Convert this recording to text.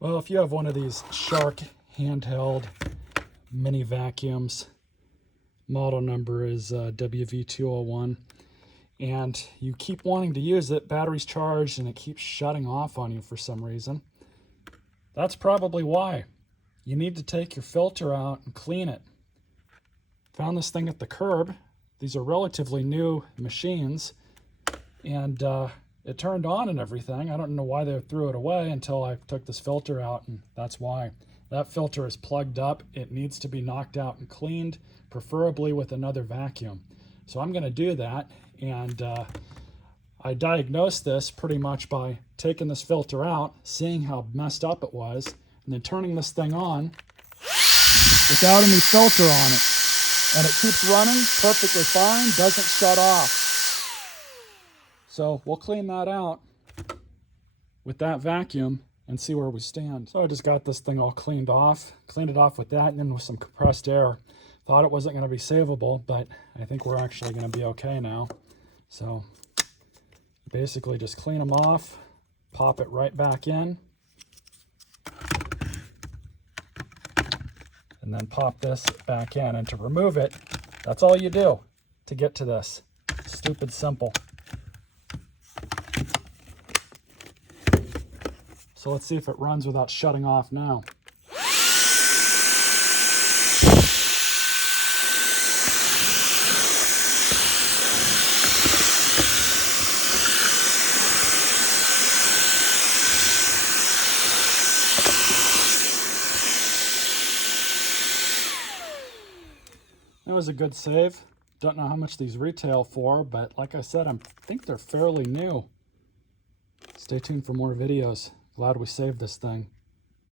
Well, if you have one of these Shark handheld mini vacuums, model number is WV201, and you keep wanting to use it, battery's charged, and it keeps shutting off on you for some reason, that's probably why. You need to take your filter out and clean it. Found this thing at the curb. These are relatively new machines, and it turned on and everything. I don't know why they threw it away until I took this filter out, and that's why. That filter is plugged up. It needs to be knocked out and cleaned, preferably with another vacuum. So I'm going to do that, and I diagnosed this pretty much by taking this filter out, seeing how messed up it was, and then turning this thing on without any filter on it. And it keeps running perfectly fine, doesn't shut off. So we'll clean that out with that vacuum and see where we stand. So I just got this thing all cleaned it off with that, and then with some compressed air. Thought it wasn't going to be savable, but I think we're actually going to be okay now. So basically just clean them off, pop it right back in, and then pop this back in. And to remove it, that's all you do to get to this. Stupid simple. So let's see if it runs without shutting off now. That was a good save. Don't know how much these retail for, but like I said, I think they're fairly new. Stay tuned for more videos. Glad we saved this thing.